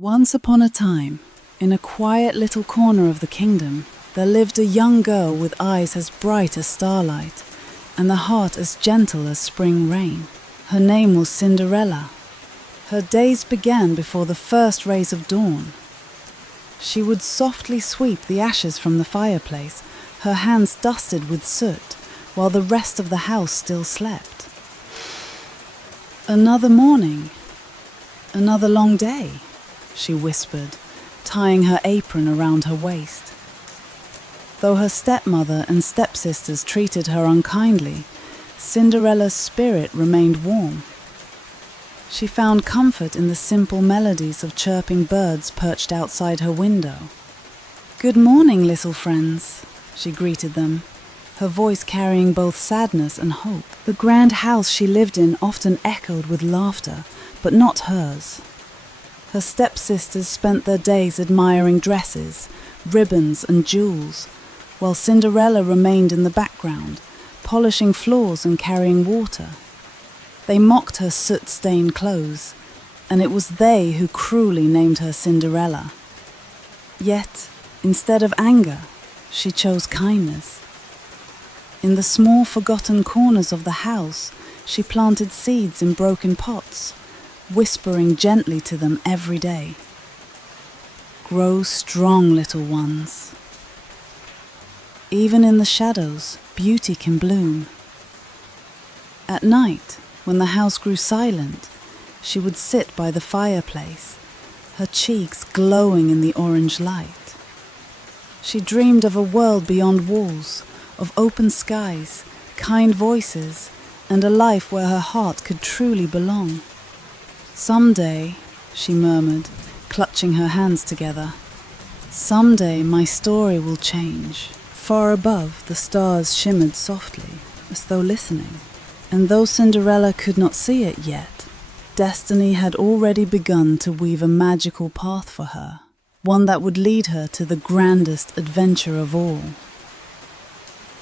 Once upon a time, in a quiet little corner of the kingdom, there lived a young girl with eyes as bright as starlight and a heart as gentle as spring rain. Her name was Cinderella. Her days began before the first rays of dawn. She would softly sweep the ashes from the fireplace, her hands dusted with soot, while the rest of the house still slept. "Another morning, another long day," she whispered, tying her apron around her waist. Though her stepmother and stepsisters treated her unkindly, Cinderella's spirit remained warm. She found comfort in the simple melodies of chirping birds perched outside her window. "Good morning, little friends," she greeted them, her voice carrying both sadness and hope. The grand house she lived in often echoed with laughter, but not hers. Her stepsisters spent their days admiring dresses, ribbons, and jewels, while Cinderella remained in the background, polishing floors and carrying water. They mocked her soot-stained clothes, and it was they who cruelly named her Cinderella. Yet, instead of anger, she chose kindness. In the small forgotten corners of the house, she planted seeds in broken pots, whispering gently to them every day. "Grow strong, little ones. Even in the shadows, beauty can bloom." At night, when the house grew silent, she would sit by the fireplace, her cheeks glowing in the orange light. She dreamed of a world beyond walls, of open skies, kind voices, and a life where her heart could truly belong. "Someday," she murmured, clutching her hands together, "someday my story will change." Far above, the stars shimmered softly, as though listening. And though Cinderella could not see it yet, destiny had already begun to weave a magical path for her, one that would lead her to the grandest adventure of all.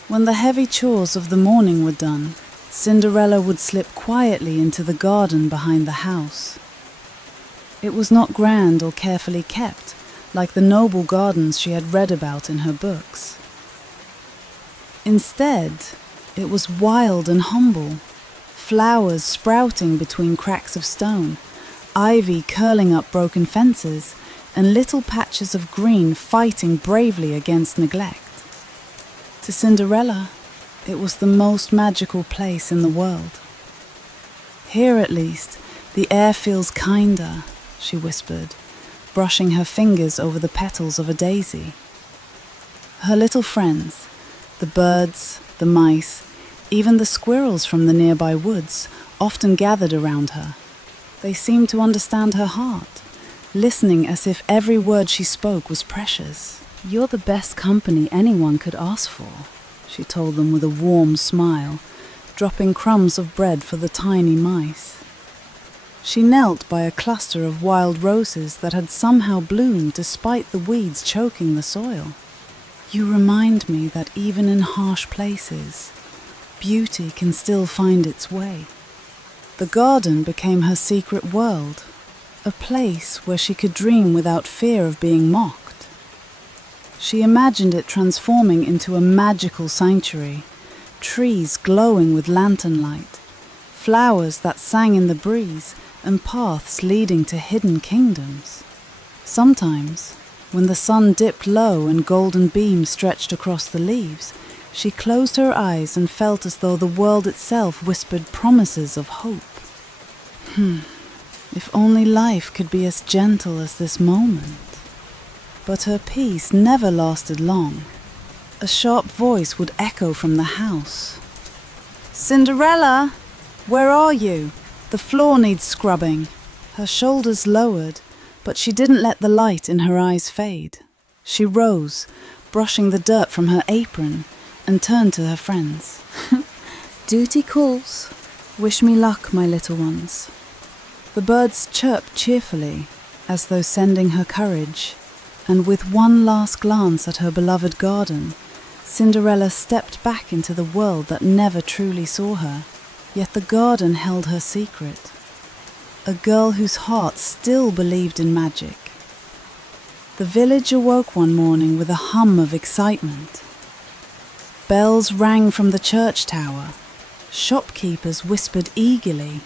When the heavy chores of the morning were done, Cinderella would slip quietly into the garden behind the house. It was not grand or carefully kept, like the noble gardens she had read about in her books. Instead, it was wild and humble, flowers sprouting between cracks of stone, ivy curling up broken fences, and little patches of green fighting bravely against neglect. To Cinderella, it was the most magical place in the world. "Here at least, the air feels kinder," she whispered, brushing her fingers over the petals of a daisy. Her little friends, the birds, the mice, even the squirrels from the nearby woods, often gathered around her. They seemed to understand her heart, listening as if every word she spoke was precious. "You're the best company anyone could ask for," she told them with a warm smile, dropping crumbs of bread for the tiny mice. She knelt by a cluster of wild roses that had somehow bloomed despite the weeds choking the soil. "You remind me that even in harsh places, beauty can still find its way." The garden became her secret world, a place where she could dream without fear of being mocked. She imagined it transforming into a magical sanctuary, trees glowing with lantern light, flowers that sang in the breeze, and paths leading to hidden kingdoms. Sometimes, when the sun dipped low and golden beams stretched across the leaves, she closed her eyes and felt as though the world itself whispered promises of hope. If only life could be as gentle as this moment. But her peace never lasted long. A sharp voice would echo from the house. "Cinderella, where are you? The floor needs scrubbing." Her shoulders lowered, but she didn't let the light in her eyes fade. She rose, brushing the dirt from her apron, and turned to her friends. "Duty calls. Wish me luck, my little ones." The birds chirped cheerfully, as though sending her courage, and with one last glance at her beloved garden, Cinderella stepped back into the world that never truly saw her. Yet the garden held her secret. A girl whose heart still believed in magic, The village awoke one morning with a hum of excitement. Bells rang from the church tower, shopkeepers whispered eagerly,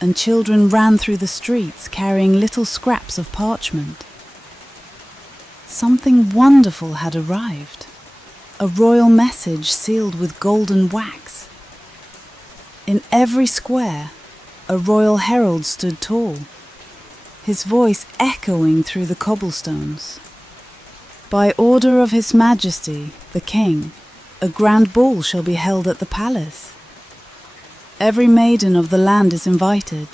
and children ran through the streets carrying little scraps of parchment. Something wonderful had arrived, a royal message sealed with golden wax. In every square, a royal herald stood tall, his voice echoing through the cobblestones. By order of His Majesty, the King, a grand ball shall be held at the palace. Every maiden of the land is invited,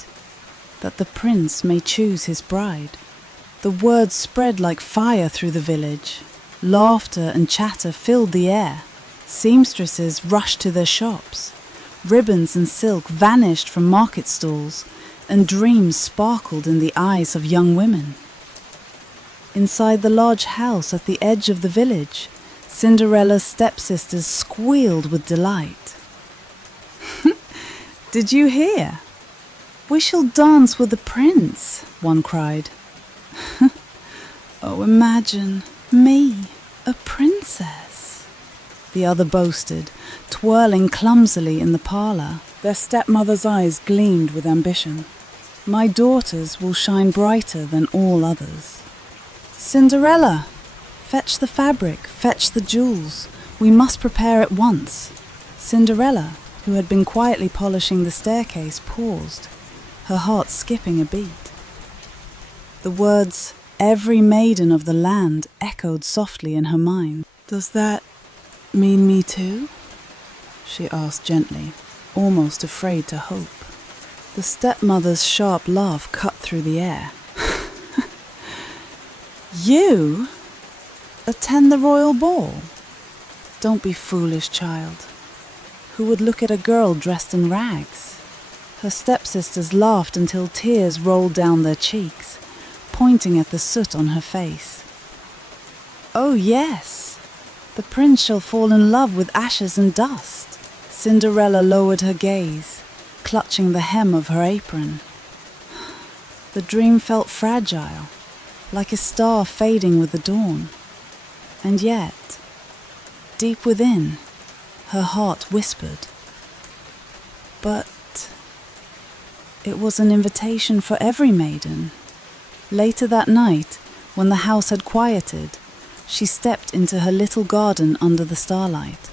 that the prince may choose his bride. The words spread like fire through the village. Laughter and chatter filled the air. Seamstresses rushed to their shops. Ribbons and silk vanished from market stalls, and dreams sparkled in the eyes of young women. Inside the large house at the edge of the village, Cinderella's stepsisters squealed with delight. "Did you hear? We shall dance with the prince," one cried. "Oh, imagine me, a princess," the other boasted, twirling clumsily in the parlor. Their stepmother's eyes gleamed with ambition. "My daughters will shine brighter than all others." "Cinderella, fetch the fabric, fetch the jewels. We must prepare at once." Cinderella, who had been quietly polishing the staircase, paused, her heart skipping a beat. The words, "every maiden of the land," echoed softly in her mind. "Does that mean me too?" she asked gently, almost afraid to hope. The stepmother's sharp laugh cut through the air. "You? Attend the royal ball? Don't be foolish, child. Who would look at a girl dressed in rags?" Her stepsisters laughed until tears rolled down their cheeks, pointing at the soot on her face. "Oh yes, the prince shall fall in love with ashes and dust." Cinderella lowered her gaze, clutching the hem of her apron. The dream felt fragile, like a star fading with the dawn. And yet, deep within, her heart whispered. But it was an invitation for every maiden. Later that night, when the house had quieted, she stepped into her little garden under the starlight.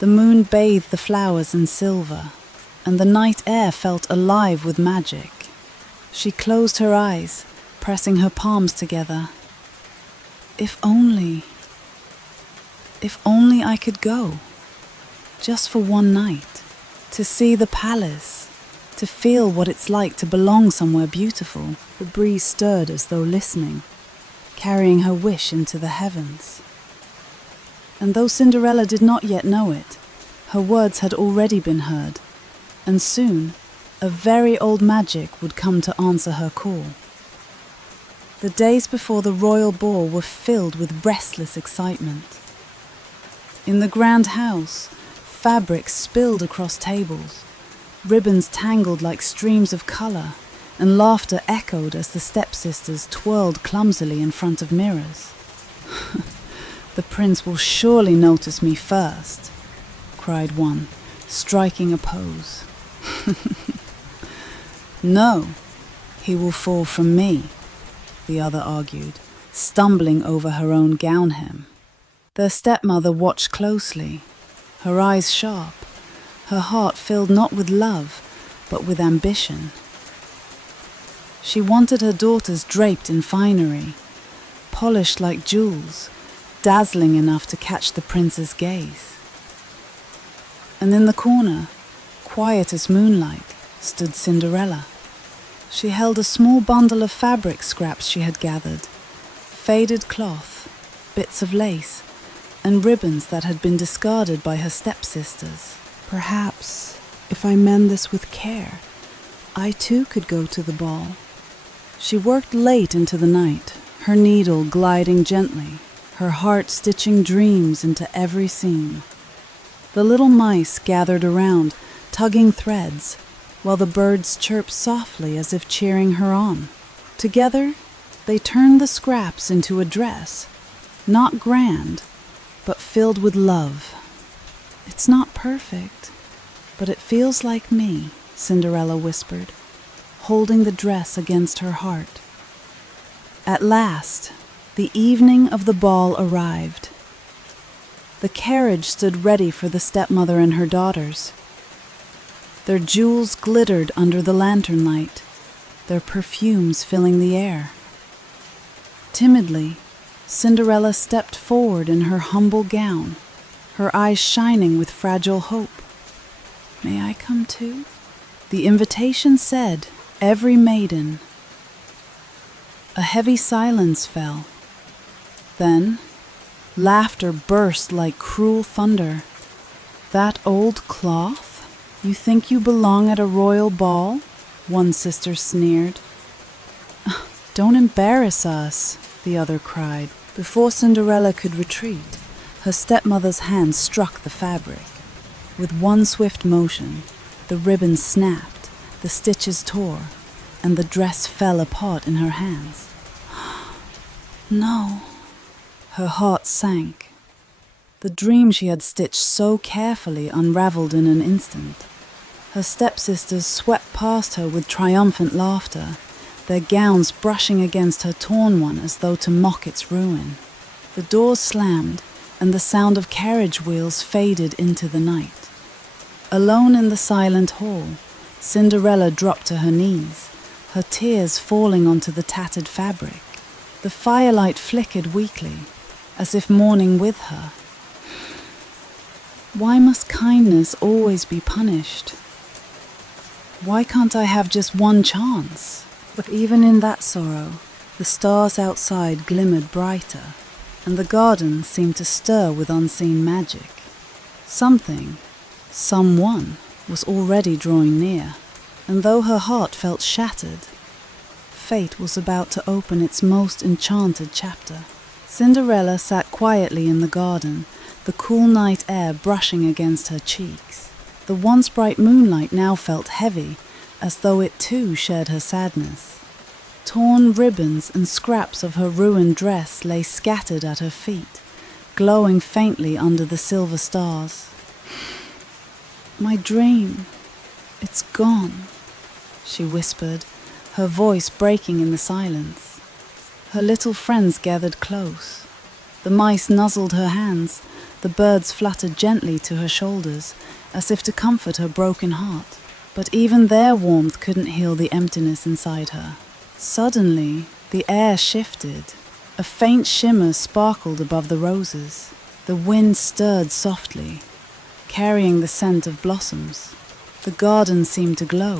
The moon bathed the flowers in silver, and the night air felt alive with magic. She closed her eyes, pressing her palms together. If only I could go, just for one night, to see the palace, to feel what it's like to belong somewhere beautiful. The breeze stirred as though listening, carrying her wish into the heavens. And though Cinderella did not yet know it, her words had already been heard, and soon a very old magic would come to answer her call. The days before the royal ball were filled with restless excitement. In the grand house, fabric spilled across tables, ribbons tangled like streams of color, and laughter echoed as the stepsisters twirled clumsily in front of mirrors. "The prince will surely notice me first," cried one, striking a pose. "No, he will fall from me," the other argued, stumbling over her own gown hem. Their stepmother watched closely, her eyes sharp, her heart filled not with love, but with ambition. She wanted her daughters draped in finery, polished like jewels, dazzling enough to catch the prince's gaze. And in the corner, quiet as moonlight, stood Cinderella. She held a small bundle of fabric scraps she had gathered, faded cloth, bits of lace, and ribbons that had been discarded by her stepsisters. "Perhaps, if I mend this with care, I too could go to the ball." She worked late into the night, her needle gliding gently, her heart stitching dreams into every seam. The little mice gathered around, tugging threads, while the birds chirped softly as if cheering her on. Together, They turned the scraps into a dress, not grand, but filled with love. "It's not perfect, but it feels like me," Cinderella whispered, holding the dress against her heart. At last, the evening of the ball arrived. The carriage stood ready for the stepmother and her daughters. Their jewels glittered under the lantern light, their perfumes filling the air. Timidly, Cinderella stepped forward in her humble gown, her eyes shining with fragile hope. "May I come too?" The invitation said, "Every maiden." A heavy silence fell. Then, laughter burst like cruel thunder. "That old cloth? You think you belong at a royal ball?" one sister sneered. "Don't embarrass us," the other cried. Before Cinderella could retreat, her stepmother's hand struck the fabric. With one swift motion, the ribbon snapped, the stitches tore, and the dress fell apart in her hands. "No." Her heart sank. The dream she had stitched so carefully unraveled in an instant. Her stepsisters swept past her with triumphant laughter, their gowns brushing against her torn one as though to mock its ruin. The doors slammed, and the sound of carriage wheels faded into the night. Alone in the silent hall, Cinderella dropped to her knees, her tears falling onto the tattered fabric. The firelight flickered weakly, as if mourning with her. Why must kindness always be punished? Why can't I have just one chance? But even in that sorrow, the stars outside glimmered brighter, and the garden seemed to stir with unseen magic. Something, someone, was already drawing near, and though her heart felt shattered, fate was about to open its most enchanted chapter. Cinderella sat quietly in the garden, the cool night air brushing against her cheeks. The once bright moonlight now felt heavy, as though it too shared her sadness. Torn ribbons and scraps of her ruined dress lay scattered at her feet, glowing faintly under the silver stars. "My dream, it's gone," she whispered, her voice breaking in the silence. Her little friends gathered close. The mice nuzzled her hands, the birds fluttered gently to her shoulders, as if to comfort her broken heart. But even their warmth couldn't heal the emptiness inside her. Suddenly, the air shifted. A faint shimmer sparkled above the roses. The wind stirred softly, carrying the scent of blossoms. The garden seemed to glow,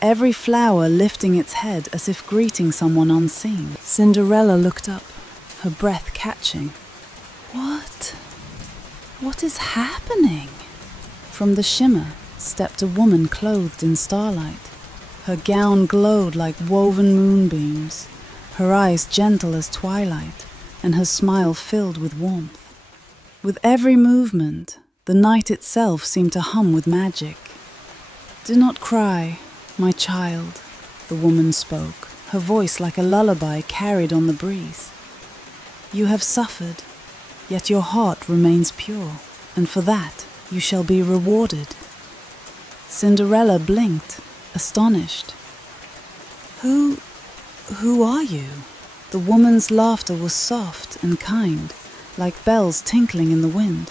every flower lifting its head as if greeting someone unseen. Cinderella looked up, her breath catching. What is happening? From the shimmer stepped a woman clothed in starlight. Her gown glowed like woven moonbeams, her eyes gentle as twilight, and her smile filled with warmth. With every movement, the night itself seemed to hum with magic. "Do not cry, my child," the woman spoke, her voice like a lullaby carried on the breeze. "You have suffered, yet your heart remains pure, and for that you shall be rewarded." Cinderella blinked, astonished. Who are you?" The woman's laughter was soft and kind, like bells tinkling in the wind.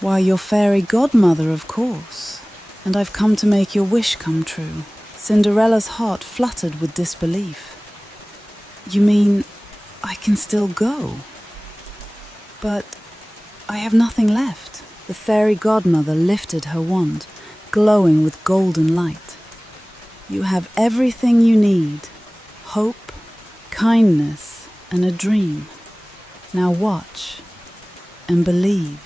"Why, your fairy godmother, of course, and I've come to make your wish come true." Cinderella's heart fluttered with disbelief. "You mean I can still go? But I have nothing left." The fairy godmother lifted her wand, glowing with golden light. "You have everything you need: hope, kindness, and a dream. Now watch and believe."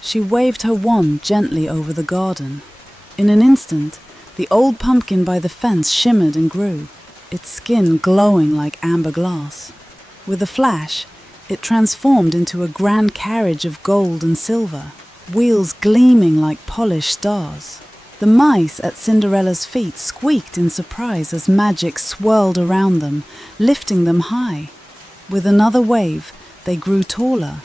She waved her wand gently over the garden. In an instant, the old pumpkin by the fence shimmered and grew, its skin glowing like amber glass. With a flash, it transformed into a grand carriage of gold and silver, wheels gleaming like polished stars. The mice at Cinderella's feet squeaked in surprise as magic swirled around them, lifting them high. With another wave, they grew taller,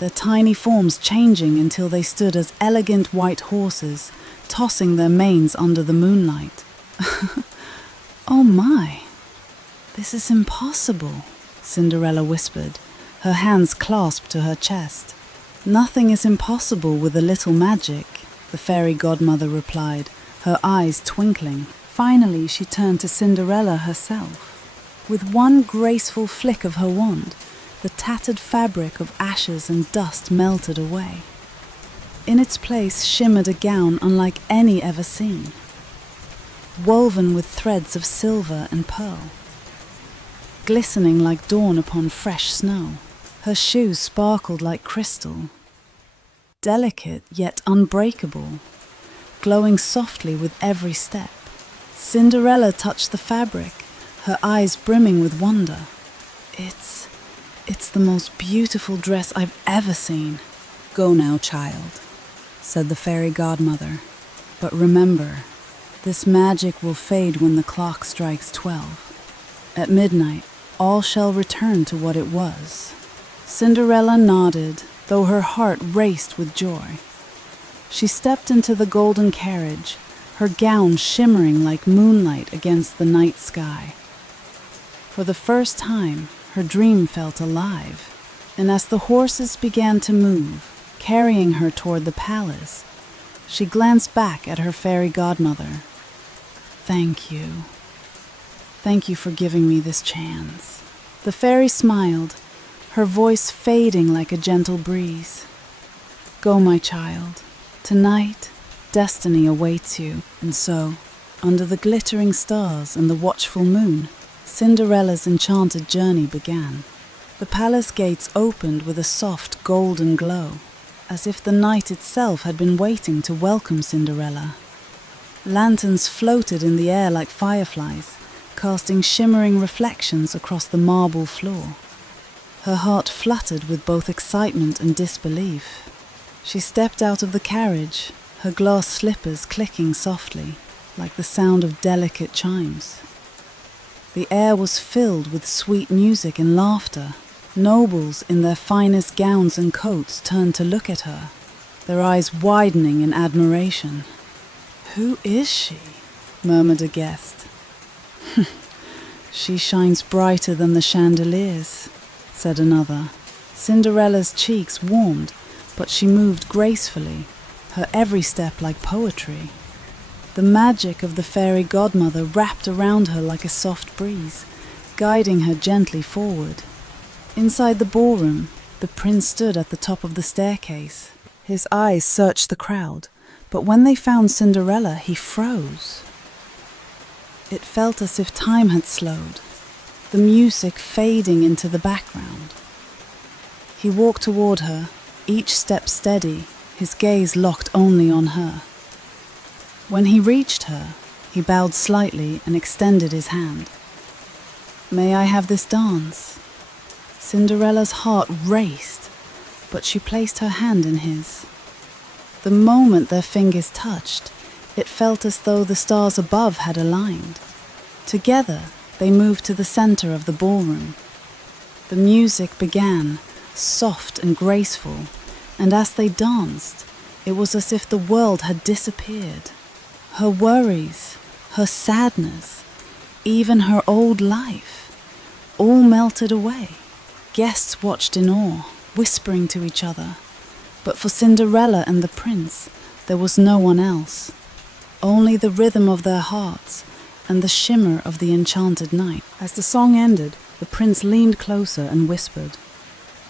their tiny forms changing until they stood as elegant white horses, tossing their manes under the moonlight. "Oh my, this is impossible," Cinderella whispered, her hands clasped to her chest. "Nothing is impossible with a little magic," the fairy godmother replied, her eyes twinkling. Finally, she turned to Cinderella herself. With one graceful flick of her wand, the tattered fabric of ashes and dust melted away. In its place shimmered a gown unlike any ever seen, woven with threads of silver and pearl, glistening like dawn upon fresh snow. Her shoes sparkled like crystal, delicate yet unbreakable, glowing softly with every step. Cinderella touched the fabric, her eyes brimming with wonder. It's the most beautiful dress I've ever seen." "Go now, child," said the fairy godmother. "But remember, this magic will fade when the clock strikes 12. At midnight, all shall return to what it was." Cinderella nodded, though her heart raced with joy. She stepped into the golden carriage, her gown shimmering like moonlight against the night sky. For the first time, her dream felt alive, and as the horses began to move, carrying her toward the palace, she glanced back at her fairy godmother. Thank you for giving me this chance." The fairy smiled, her voice fading like a gentle breeze. "Go, my child. Tonight, destiny awaits you." And so, under the glittering stars and the watchful moon, Cinderella's enchanted journey began. The palace gates opened with a soft golden glow, as if the night itself had been waiting to welcome Cinderella. Lanterns floated in the air like fireflies, casting shimmering reflections across the marble floor. Her heart fluttered with both excitement and disbelief. She stepped out of the carriage, her glass slippers clicking softly, like the sound of delicate chimes. The air was filled with sweet music and laughter. Nobles in their finest gowns and coats turned to look at her, their eyes widening in admiration. "Who is she?" murmured a guest. "She shines brighter than the chandeliers," said another. Cinderella's cheeks warmed, but she moved gracefully, her every step like poetry. The magic of the fairy godmother wrapped around her like a soft breeze, guiding her gently forward. Inside the ballroom, the prince stood at the top of the staircase. His eyes searched the crowd, but when they found Cinderella, he froze. It felt as if time had slowed, the music fading into the background. He walked toward her, each step steady, his gaze locked only on her. When he reached her, he bowed slightly and extended his hand. "May I have this dance?" Cinderella's heart raced, but she placed her hand in his. The moment their fingers touched, it felt as though the stars above had aligned. Together, they moved to the center of the ballroom. The music began, soft and graceful, and as they danced, it was as if the world had disappeared. Her worries, her sadness, even her old life, all melted away. Guests watched in awe, whispering to each other. But for Cinderella and the prince, there was no one else. Only the rhythm of their hearts and the shimmer of the enchanted night. As the song ended, the prince leaned closer and whispered,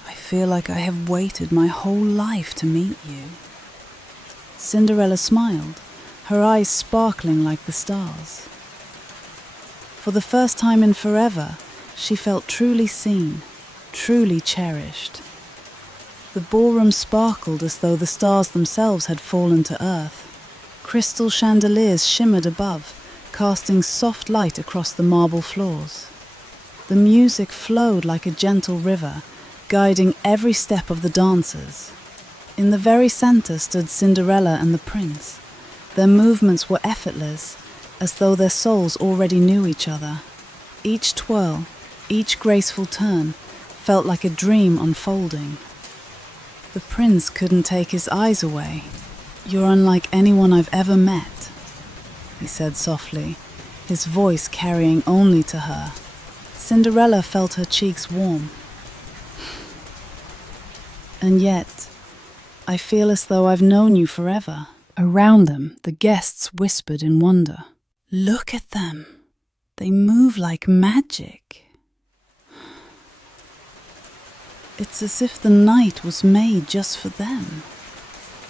"I feel like I have waited my whole life to meet you." Cinderella smiled, her eyes sparkling like the stars. For the first time in forever, she felt truly seen, truly cherished. The ballroom sparkled as though the stars themselves had fallen to earth. Crystal chandeliers shimmered above, casting soft light across the marble floors. The music flowed like a gentle river, guiding every step of the dancers. In the very center stood Cinderella and the prince, Their movements were effortless, as though their souls already knew each other. Each twirl, each graceful turn, felt like a dream unfolding. The prince couldn't take his eyes away. "You're unlike anyone I've ever met," he said softly, his voice carrying only to her. Cinderella felt her cheeks warm. "And yet, I feel as though I've known you forever." Around them, the guests whispered in wonder. "Look at them. They move like magic." It's as if the night was made just for them.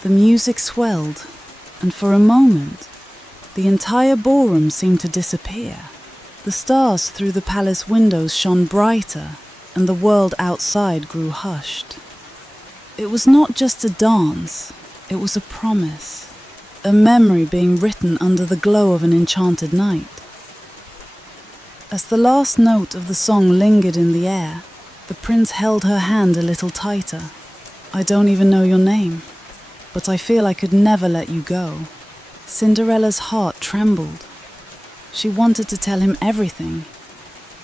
The music swelled, and for a moment, the entire ballroom seemed to disappear. The stars through the palace windows shone brighter, and the world outside grew hushed. It was not just a dance, it was a promise, a memory being written under the glow of an enchanted night. As the last note of the song lingered in the air, the prince held her hand a little tighter. "I don't even know your name, but I feel I could never let you go." Cinderella's heart trembled. She wanted to tell him everything,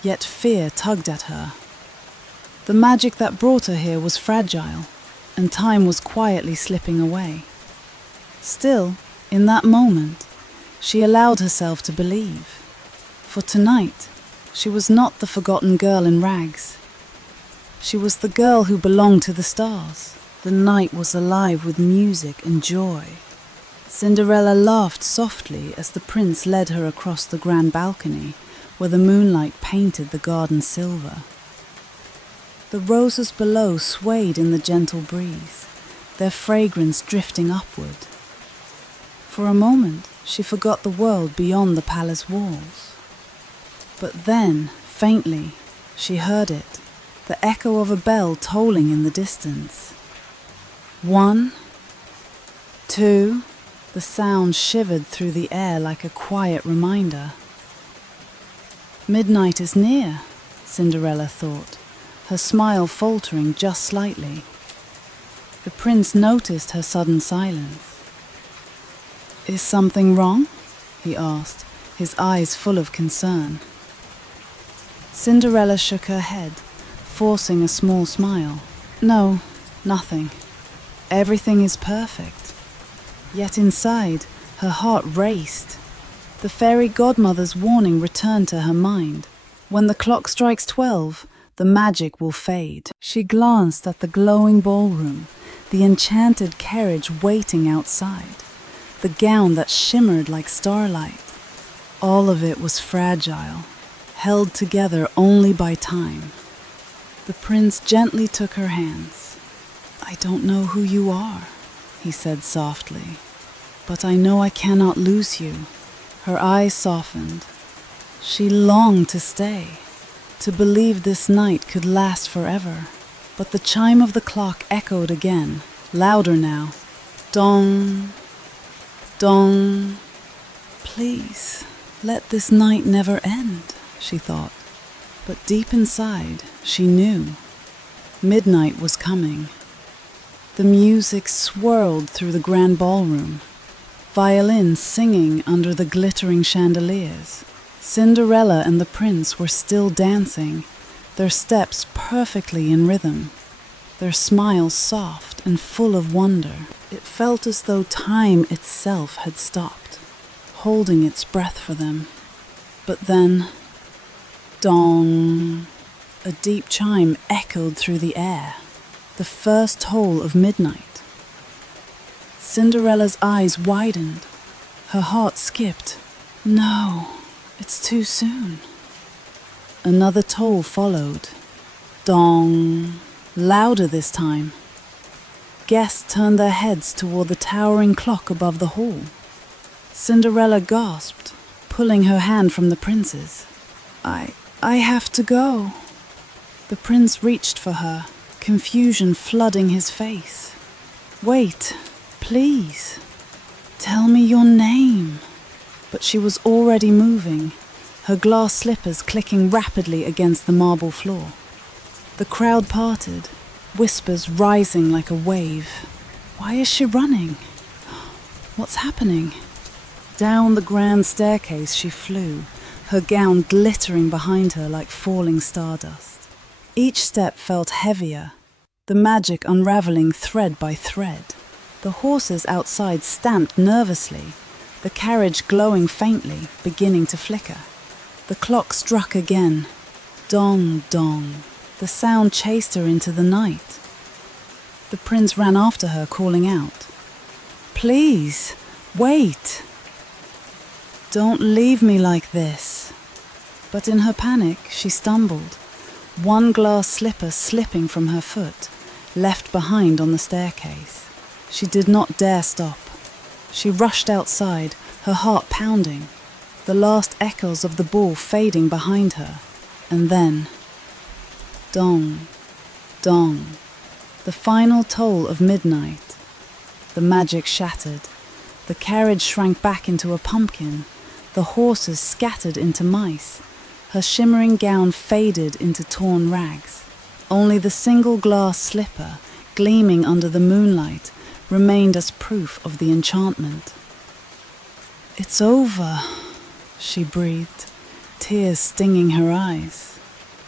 yet fear tugged at her. The magic that brought her here was fragile, and time was quietly slipping away. Still, in that moment, she allowed herself to believe. For tonight, she was not the forgotten girl in rags. She was the girl who belonged to the stars. The night was alive with music and joy. Cinderella laughed softly as the prince led her across the grand balcony, where the moonlight painted the garden silver. The roses below swayed in the gentle breeze, their fragrance drifting upward. For a moment, she forgot the world beyond the palace walls. But then, faintly, she heard it, the echo of a bell tolling in the distance. 1, 2, the sound shivered through the air like a quiet reminder. Midnight is near, Cinderella thought, her smile faltering just slightly. The prince noticed her sudden silence. "Is something wrong?" he asked, his eyes full of concern. Cinderella shook her head, forcing a small smile. "No, nothing. Everything is perfect." Yet inside, her heart raced. The fairy godmother's warning returned to her mind. When the clock strikes 12, the magic will fade. She glanced at the glowing ballroom, the enchanted carriage waiting outside, the gown that shimmered like starlight. All of it was fragile, held together only by time. The prince gently took her hands. "I don't know who you are," he said softly, "but I know I cannot lose you." Her eyes softened. She longed to stay, to believe this night could last forever. But the chime of the clock echoed again, louder now. Dong, dong. Please, let this night never end, she thought. But deep inside, she knew. Midnight was coming. The music swirled through the grand ballroom, violins singing under the glittering chandeliers. Cinderella and the prince were still dancing, their steps perfectly in rhythm, their smiles soft and full of wonder. It felt as though time itself had stopped, holding its breath for them. But then, dong, a deep chime echoed through the air, the first toll of midnight. Cinderella's eyes widened, her heart skipped. No, it's too soon. Another toll followed. Dong, louder this time. Guests turned their heads toward the towering clock above the hall. Cinderella gasped, pulling her hand from the prince's. I have to go. The prince reached for her, confusion flooding his face. Wait, please. Tell me your name. But she was already moving, her glass slippers clicking rapidly against the marble floor. The crowd parted, whispers rising like a wave. Why is she running? What's happening? Down the grand staircase she flew, her gown glittering behind her like falling stardust. Each step felt heavier, the magic unraveling thread by thread. The horses outside stamped nervously, the carriage glowing faintly, beginning to flicker. The clock struck again. Dong, dong. The sound chased her into the night. The prince ran after her, calling out, "Please, wait! Don't leave me like this." But in her panic, she stumbled, one glass slipper slipping from her foot, left behind on the staircase. She did not dare stop. She rushed outside, her heart pounding, the last echoes of the ball fading behind her, and then, dong, dong, the final toll of midnight. The magic shattered. The carriage shrank back into a pumpkin, the horses scattered into mice. Her shimmering gown faded into torn rags. Only the single glass slipper, gleaming under the moonlight, remained as proof of the enchantment. "It's over," she breathed, tears stinging her eyes.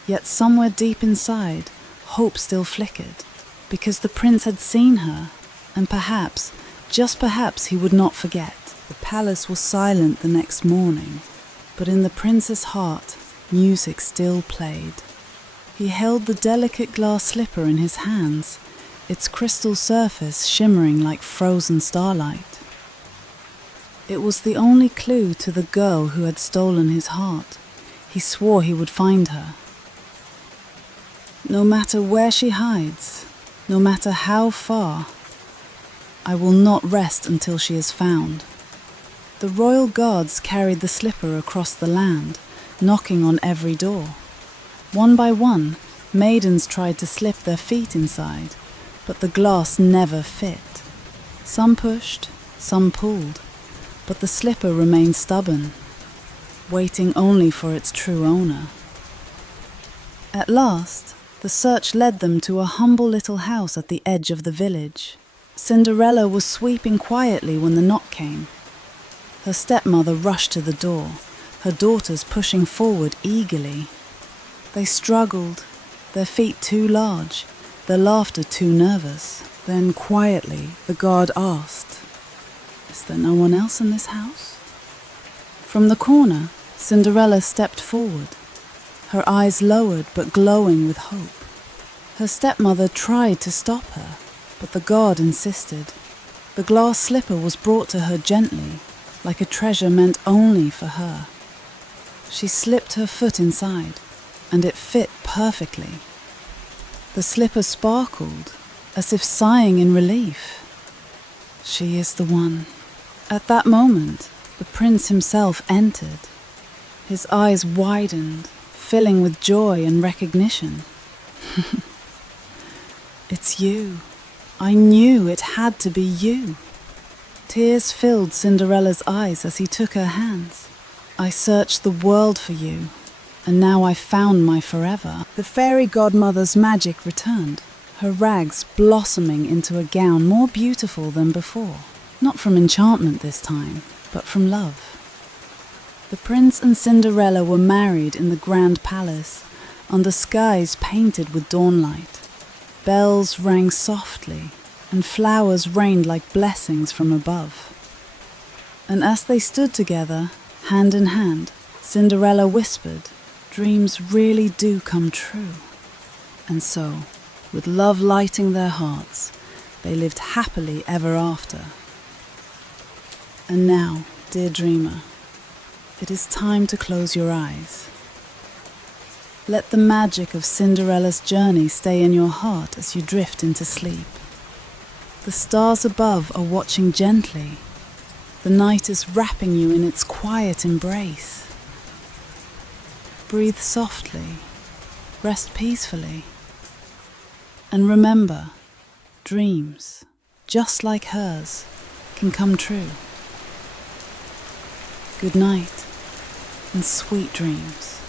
Yet somewhere deep inside, hope still flickered, because the prince had seen her, and perhaps, just perhaps, he would not forget. The palace was silent the next morning, but in the prince's heart, music still played. He held the delicate glass slipper in his hands, its crystal surface shimmering like frozen starlight. It was the only clue to the girl who had stolen his heart. He swore he would find her. No matter where she hides, no matter how far, I will not rest until she is found. The royal guards carried the slipper across the land, knocking on every door. One by one, maidens tried to slip their feet inside, but the glass never fit. Some pushed, some pulled, but the slipper remained stubborn, waiting only for its true owner. At last, the search led them to a humble little house at the edge of the village. Cinderella was sweeping quietly when the knock came. Her stepmother rushed to the door, her daughters pushing forward eagerly. They struggled, their feet too large, their laughter too nervous. Then quietly the guard asked, "Is there no one else in this house?" From the corner, Cinderella stepped forward, her eyes lowered but glowing with hope. Her stepmother tried to stop her, but the guard insisted. The glass slipper was brought to her gently, like a treasure meant only for her. She slipped her foot inside, and it fit perfectly. The slipper sparkled, as if sighing in relief. She is the one. At that moment, the prince himself entered. His eyes widened, filling with joy and recognition. "It's you. I knew it had to be you." Tears filled Cinderella's eyes as he took her hands. "I searched the world for you, and now I found my forever." The fairy godmother's magic returned, her rags blossoming into a gown more beautiful than before. Not from enchantment this time, but from love. The prince and Cinderella were married in the grand palace, under skies painted with dawnlight. Bells rang softly, and flowers rained like blessings from above. And as they stood together, hand in hand, Cinderella whispered, "Dreams really do come true." And so, with love lighting their hearts, they lived happily ever after. And now, dear dreamer, it is time to close your eyes. Let the magic of Cinderella's journey stay in your heart as you drift into sleep. The stars above are watching gently. The night is wrapping you in its quiet embrace. Breathe softly, rest peacefully, and remember, dreams, just like hers, can come true. Good night, and sweet dreams.